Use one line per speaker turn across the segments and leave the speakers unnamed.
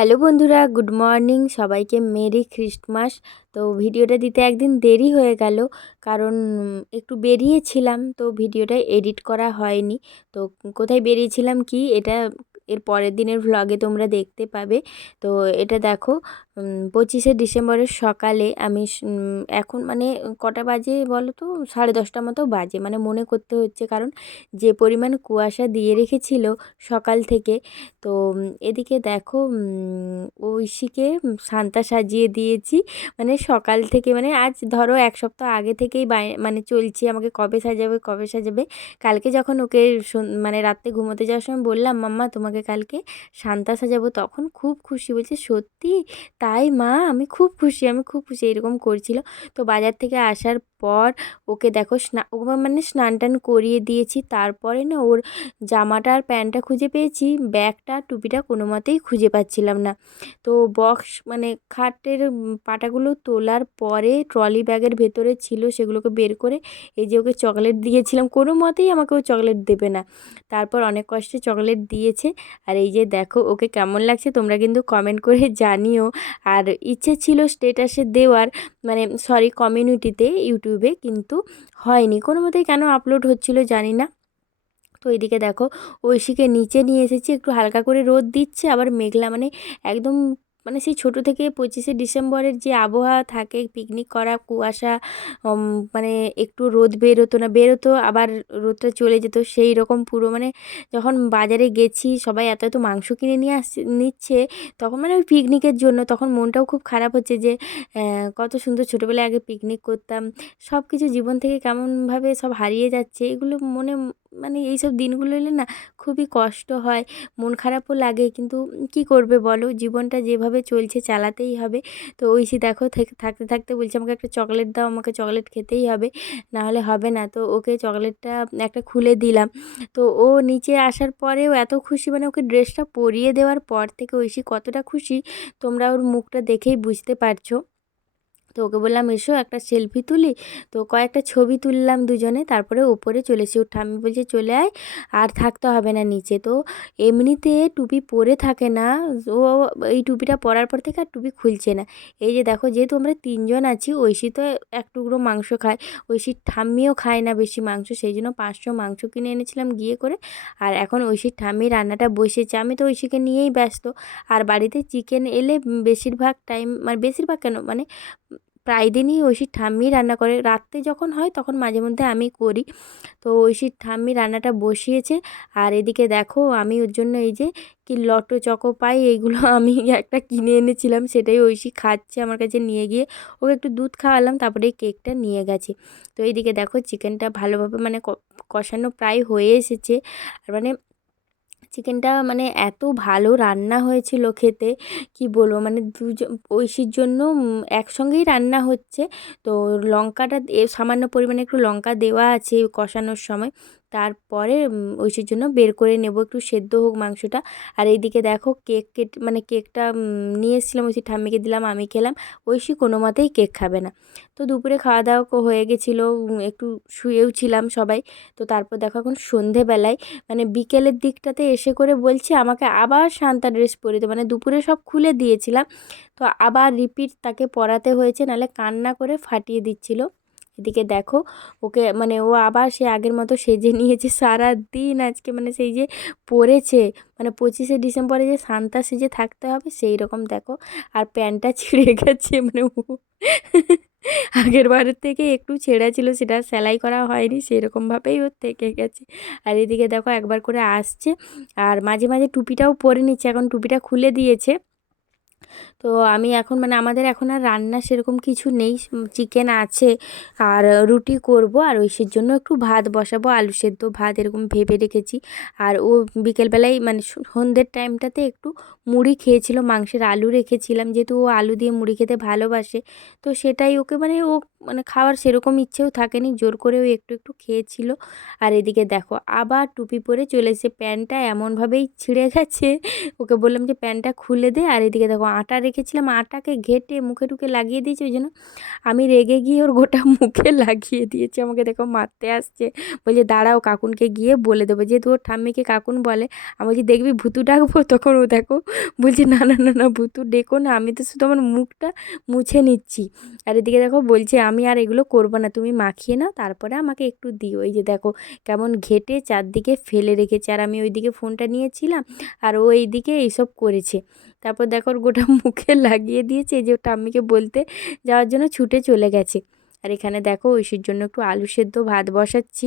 Hello বন্ধুরা, good morning. সবাইকে merry Christmas. তো ভিডিওটা দিতে একদিন দেরি হয়ে গেল, কারণ একটু বেরিয়েছিলাম, তো ভিডিওটা এডিট করা হয়নি। তো কোথায় বেরিয়েছিলাম কি, এটা এর পরের দিনের ভ্লগে তোমরা দেখতে পাবে। তো এটা দেখো পঁচিশে ডিসেম্বরের সকালে আমি এখন মানে কটা বাজে বলো তো? সাড়ে দশটা মতো বাজে। মানে মনে করতে হচ্ছে কারণ যে পরিমাণ কুয়াশা দিয়ে রেখেছিল সকাল থেকে, তো এদিকে দেখো ঐশীকে সান্তা সাজিয়ে দিয়েছি। মানে সকাল থেকে মানে আজ ধরো এক সপ্তাহ আগে থেকেই মানে চলছে আমাকে কবে সাজাবে কবে সাজাবে। কালকে যখন ওকে মানে রাত্রে ঘুমোতে যাওয়ার সময় বললাম, মাম্মা, তোমাকে কালকে। সান্তা সাজাবো তখন খুব খুশি। বলছে, সত্যি? তাই মা? আমি খুব খুশি, আমি খুব খুশি। এরকম করছিল। তো বাজার থেকে আসার পর ওকে দেখো স্না ওকে মানে স্নান টান করিয়ে দিয়েছি। তারপরে না ওর জামাটা আর প্যান্টটা খুঁজে পেয়েছি। ব্যাগটা টুপিটা কোনো মতেই খুঁজে পাচ্ছিলাম না। তো বক্স মানে খাটের পাটাগুলো তোলার পরে ট্রলি ব্যাগের ভেতরে ছিল সেগুলোকে বের করে এই যে ওকে চকলেট দিয়েছিলাম, কোনো মতেই আমাকে ও চকলেট দেবে না। তারপর অনেক কষ্টে চকলেট দিয়েছে। আর এই যে দেখো ওকে কেমন লাগছে, তোমরা কিন্তু কমেন্ট করে জানিও। আর ইচ্ছে ছিল স্টেটাসে দেওয়ার মানে সরি কমিউনিটিতে, ইউটিউবে কিন্তু হয়নি। কোনো মতেই কেন আপলোড হচ্ছিল জানি না। তো এদিকে দেখো ঐশীকে নিচে নিয়ে এসেছি, একটু হালকা করে রোদ দিচ্ছে, আবার মেঘলা মানে একদম মানে সেই ছোটো থেকে পঁচিশে ডিসেম্বরের যে আবহাওয়া থাকে পিকনিক করা, কুয়াশা মানে একটু রোদ বেরোতো না, বেরোতো আবার রোদটা চলে যেত, সেই রকম পুরো মানে যখন বাজারে গেছি, সবাই এত এত মাংস কিনে নিয়ে আসছে, নিচ্ছে, তখন মানে ওই পিকনিকের জন্য তখন মনটাও খুব খারাপ হচ্ছে যে কত সুন্দর ছোটোবেলায় আগে পিকনিক করতাম সব কিছু জীবন থেকে কেমনভাবে সব হারিয়ে যাচ্ছে, এগুলো মনে মানে এইসব দিনগুলো এলে না খুবই কষ্ট হয়, মন খারাপও লাগে। কিন্তু কি করবে বলো? জীবনটা যেভাবে চলছে চালাতেই হবে। তো ঐশী দেখো থাকতে থাকতে বলছে আমাকে একটা চকলেট দাও, আমাকে চকলেট খেতেই হবে। নাহলে হবে না। তো ওকে চকলেটটা একটা খুলে দিলাম। তো ও নিচে আসার পরেও এত খুশি মানে ওকে ড্রেসটা পরিয়ে দেওয়ার পর থেকে ঐশী কতটা খুশি, তোমরা ওর মুখটা দেখেই বুঝতে পারছ। তো ওকে বললাম, এসো একটা সেলফি তুলি। তো কয়েকটা ছবি তুললাম দুজনে, তারপরে ওপরে চলে এসে ওর ঠাম্মি বলছে, চলে আয়, আর থাকতে হবে না নিচে। তো এমনিতে টুপি পরে থাকে না, ও এই টুপিটা পরার পর থেকে আর টুপি খুলছে না। এই যে দেখো, যেহেতু আমরা তিনজন আছি, ঐশী তো এক টুকরো মাংস খায়, ঐশীর ঠাম্মিও খায় না বেশি মাংস, সেই জন্য পাঁচশো মাংস কিনে এনেছিলাম গিয়ে করে। আর এখন ঐশীর ঠাম্মি রান্নাটা বসেছে, আমি তো ঐশীকে নিয়েই ব্যস্ত। আর বাড়িতে চিকেন এলে বেশিরভাগ টাইম মানে বেশিরভাগ কেন মানে প্রায় দিনই ঐশীর ঠাম্মি রান্না করে। রাত্রে যখন হয় তখন মাঝে মধ্যে আমি করি। তো ঐশীর ঠাম্মি রান্নাটা বসিয়েছে। আর এদিকে দেখো আমি ওর জন্য এই যে কি লটো চকো পাই, এইগুলো আমি একটা কিনে এনেছিলাম, সেটাই ঐশী খাচ্ছে আমার কাছে নিয়ে গিয়ে। ওকে একটু দুধ খাওয়ালাম, তারপরে এই কেকটা নিয়ে গেছে। তো এইদিকে দেখো চিকেনটা ভালোভাবে মানে কষানো প্রায় হয়ে এসেছে। আর মানে চিকেনটা মানে এত ভালো রান্না হয়েছিল খেতে, কি বলব? মানে দুজন, ঐশীর জন্য একসঙ্গেই রান্না হচ্ছে। তো লঙ্কাটা সামান্য পরিমাণে একটু লঙ্কা দেওয়া আছে কষানোর সময়। তারপরে ঐশীর জন্য বের করে নেব। একটু সেদ্ধ হোক মাংসটা। আর এইদিকে দেখো কেক কেট মানে কেকটা নিয়ে এসেছিলাম ঐশী ঠাম্মিকে দিলাম, আমি খেলাম। ঐশী কোনো মতেই কেক খাবে না। তো দুপুরে খাওয়া দাওয়া হয়ে গেছিল একটু শুয়েও ছিলাম সবাই। তো তারপর দেখো এখন সন্ধেবেলায় মানে বিকেলের দিকটাতে এসে করে বলছে, আমাকে আবার শান্তা ড্রেস পরিতে মানে দুপুরে সব খুলে দিয়েছিলাম। তো আবার রিপিট তাকে পরাতে হয়েছে নাহলে কান্না করে ফাটিয়ে দিচ্ছিল। এদিকে দেখো, ওকে মানে ও আবার সে আগের মতো সেজে নিয়েছে সারা দিন আজকে মানে সেই যে পরেছে মানে পঁচিশে ডিসেম্বরে যে সান্তা সেজে থাকতে হবে সেই রকম দেখো। আর প্যান্টটা ছিঁড়ে গেছে মানে ও আগের বারের থেকে একটু ছেঁড়া ছিল, সেটা সেলাই করা হয়নি সেরকমভাবেই ওর থেকে গেছে। আর এদিকে দেখো একবার করে আসছে, আর মাঝে মাঝে টুপিটাও পরে নিচ্ছে, এখন টুপিটা খুলে দিয়েছে। তো আমি এখন মানে আমাদের এখন আর রান্না সেরকম কিছু নেই। চিকেন আছে আর রুটি করব আর ঐশীর জন্য একটু ভাত বসাবো, আলু সেদ্ধ ভাত এরকম ভেবে রেখেছি। আর ও বিকেলবেলায় মানে সন্ধ্যের টাইমটাতে একটু মুড়ি খেয়েছিল, মাংসের আলু রেখেছিলাম। যেহেতু ও আলু দিয়ে মুড়ি খেতে ভালোবাসে, তো সেটাই ওকে মানে ও মানে খাওয়ার সেরকম ইচ্ছেও থাকেনি, জোর করেও একটু একটু খেয়েছিল। আর এদিকে দেখো, আবার টুপি পরে চলে প্যান্টটা এমনভাবেই ছিঁড়ে গেছে, ওকে বললাম যে প্যান্টটা খুলে দে। আর এদিকে দেখো আটা রেখেছিলাম, আটাকে ঘেটে মুখে টুখে লাগিয়ে দিয়েছে, ওই জন্য আমি রেগে গিয়ে ওর গোটা মুখে লাগিয়ে দিয়েছি। আমাকে দেখো মারতে আসছে। বলছে, দাঁড়াও, কাকুনকে গিয়ে বলে দেবো। যেহেতু ওর ঠাম্মিকে কাকুন বলে, আমি বলছি, দেখবি ভুতু ডাকবো? তখন ও দেখো বলছে, না না না না, ভুতু ডেকো না, আমি তো শুধু আমার মুখটা মুছে নিচ্ছি। আর এদিকে দেখো বলছে, আমি আর এগুলো করব না, তুমি মাখিয়ে নাও, তারপরে আমাকে একটু দিও। এই যে দেখো কেমন ঘেটে চারদিকে ফেলে রেখেছে। আর আমি ওইদিকে ফোনটা নিয়েছিলাম, আর ও এইদিকে এইসব করেছে। তারপর দেখো গোটা মুখে লাগিয়ে দিয়েছে যে ওটা আম্মিকে বলতে যাওয়ার জন্য ছুটে চলে গেছে। আর এখানে দেখো ঐশীর জন্য একটু আলু সেদ্ধ ভাত বসাচ্ছি।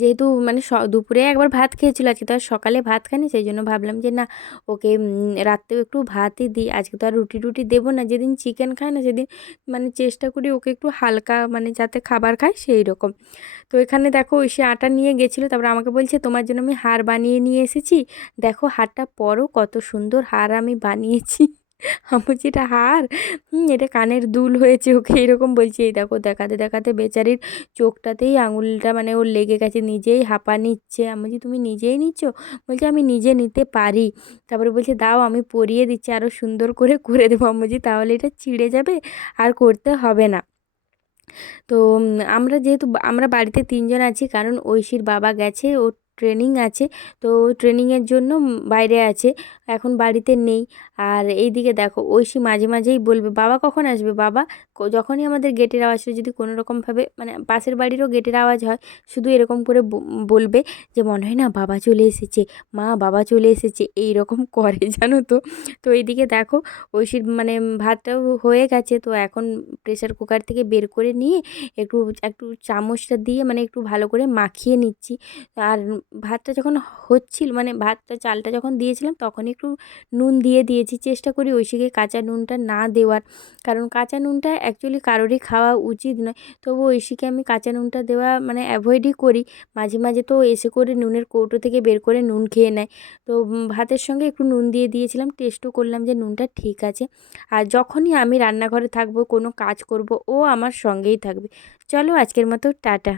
যেহেতু মানে দুপুরে একবার ভাত খেয়েছিল, আজকে তো আর সকালে ভাত খায়নি সেই জন্য ভাবলাম যে না, ওকে রাত্রেও একটু ভাতই দিই, আজকে তো আর রুটি টুটি দেবো না, যেদিন চিকেন খায় না সেদিন মানে চেষ্টা করি ওকে একটু হালকা মানে যাতে খাবার খায় সেই রকম। তো এখানে দেখো সে আটা নিয়ে গেছিল, তারপর আমাকে বলছে, তোমার জন্য আমি হার বানিয়ে নিয়ে এসেছি, দেখো হারটা পরও কত সুন্দর হার আমি বানিয়েছি। আমি বলছি এটা হার, হুম, এটা কানের দুল হয়েছে ওকে, এরকম বলছি। এই দেখো, দেখাতে দেখাতে বেচারির চোখটাতেই আঙুলটা মানে ওর লেগে গেছে, নিজেই হাঁপা নিচ্ছে। আমি বলছি, তুমি নিজেই নিচ্ছ? বলছে, আমি নিজে নিতে পারি। তারপরে বলছে, দাও, আমি পরিয়ে দিচ্ছি আরও সুন্দর করে করে দেবো। আমি বলছি, তাহলে এটা ছিঁড়ে যাবে, আর করতে হবে না। তো আমরা যেহেতু, আমরা বাড়িতে তিনজন আছি, কারণ ঐশীর বাবা গেছে, ওর ট্রেনিং আছে। তো ট্রেনিংয়ের জন্য বাইরে আছে, এখন বাড়িতে নেই। আর এই দিকে দেখো, ঐশী মাঝে মাঝেই বলবে, বাবা কখন আসবে? বাবা যখনই আমাদের গেটের আওয়াজ হয়, যদি কোনো রকমভাবে মানে পাশের বাড়িরও গেটের আওয়াজ হয়, শুধু এরকম করে বলবে যে, মনে হয় না বাবা চলে এসেছে, মা বাবা চলে এসেছে। এই রকম করে, জানো তো? তো এইদিকে দেখো, ঐশীর মানে ভাতটাও হয়ে গেছে। তো এখন প্রেশার কুকার থেকে বের করে নিয়ে একটু একটু চামচটা দিয়ে মানে একটু ভালো করে মাখিয়ে নিচ্ছি। আর ভাতটা যখন হচ্ছিল মানে ভাতটা, চালটা যখন দিয়েছিলাম তখনই একটু নুন দিয়ে দিয়েছি। চেষ্টা করি ওই ঐশীকে কাঁচা নুনটা না দেওয়ার, কারণ কাঁচা নুনটা অ্যাকচুয়ালি কারোরই খাওয়া উচিত নয়। তবু ওই ঐশীকে আমি কাঁচা নুনটা দেওয়া মানে অ্যাভয়েডই করি। মাঝে মাঝে তো এসে করে নুনের কৌটো থেকে বের করে নুন খেয়ে নেয়। তো ভাতের সঙ্গে একটু নুন দিয়ে দিয়েছিলাম টেস্টও করলাম যে নুনটা ঠিক আছে। আর যখনই আমি রান্নাঘরে থাকব, কোনো কাজ করব, ও আমার সঙ্গেই থাকবে। চলো আজকের মতো, টাটা।